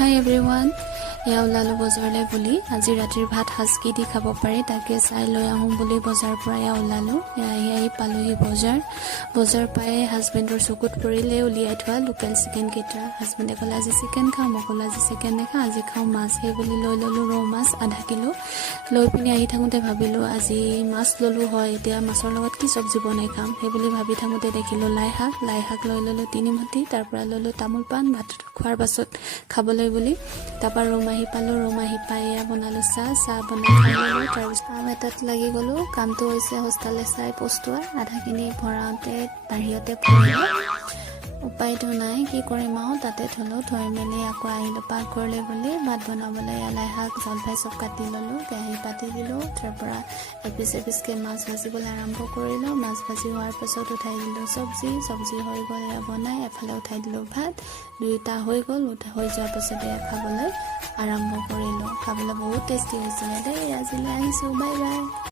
Hi everyone. এয়া ওলালো বজাৰলৈ বুলি আজি ৰাতিৰ ভাত সাজ কি দি খাব পাৰি তাকে চাই লৈ আহোঁ বুলি বজাৰ পৰা এয়া ওলালো এয়া পালোহি বজাৰ পাই হাজবেণ্ডৰ চকুত পৰিলে উলিয়াই থোৱা লোকেল চিকেন কেইটা হাজবেণ্ডে ক'লে আজি চিকেন খাওঁ মই ক'লো আজি চিকেন নাখাওঁ আজি খাওঁ মাছ সেই বুলি লৈ ল'লোঁ ৰৌ মাছ আধা কিলো লৈ পিনি আহি থাকোঁতে ভাবিলোঁ আজি মাছ ল'লোঁ হয় এতিয়া মাছৰ লগত কি চব্জি বনাই খাম সেই বুলি ভাবি থাকোঁতে দেখিলোঁ লাই শাক লৈ ল'লোঁ 3 মুঠি তাৰ পৰা ল'লোঁ তামোল পাণ ভাত খোৱাৰ পাছত খাবলৈ বুলি তাৰপৰা ৰৌমাহী পাই বনালোঁ চাহ বনাই খালোঁ তাৰপিছত কাম এটাত লাগি গ'লোঁ কামটো হৈছে হোষ্টেলে চাই পোষ্টুৱা আধাখিনি ভৰাওঁতে বাহিৰতে পৰিলে উপায়টো নাই কি কৰিম আৰু তাতে থলোঁ থৈ মেলি আকৌ আহিলোঁ পাকঘৰলৈ বুলি ভাত বনাবলৈ লাই শাক জলফাই চব কাটি ল'লোঁ কেৰাহী পাতি দিলোঁ তাৰ পৰা এপিচকৈ মাছ ভাজিবলৈ আৰম্ভ কৰিলোঁ মাছ ভাজি হোৱাৰ পাছত উঠাই দিলোঁ চব্জি হৈ গ'ল বনাই এফালে উঠাই দিলোঁ ভাত দুয়োটা হৈ গ'ল হৈ যোৱাৰ পাছতে খাবলৈ আৰম্ভ কৰিলোঁ খাবলৈ বহুত টেষ্টি হৈছিলে দেই আজিলৈ আহিছোঁ বাই